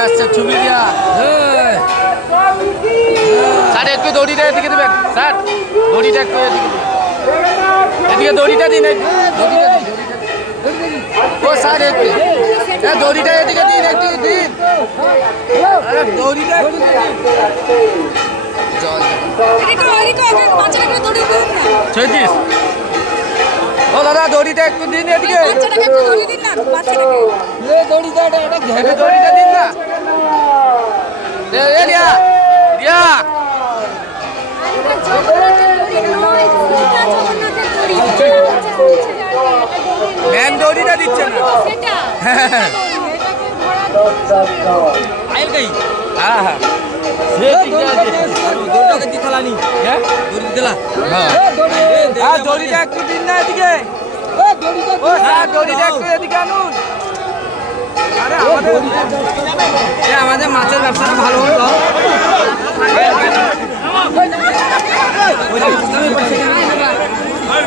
যাচ্ছে ছবি দিয়া স্যার একটু দড়িটা এদিকে দেবেন স্যার দড়িটা একটু এদিকে দেবেন এদিকে দড়িটা দিন দড়িটা দিন ও স্যার একটু দড়িটা এদিকে দিন একটু দিন আরে দড়িটা একটু দিন জল ছয়ত্রিশ ও দাদা দড়িটা একটু দিন এদিকে দড়িটা দিন না রিয়া রিয়া ম্যান দড়িটা দিচ্ছে না হ্যাঁ হ্যাঁ দড়িটা একটু দিন না এদিকে দড়িটা একটু এদিকে আনুন আরে আমাদের মাছের ব্যবসাটা ভালো হতো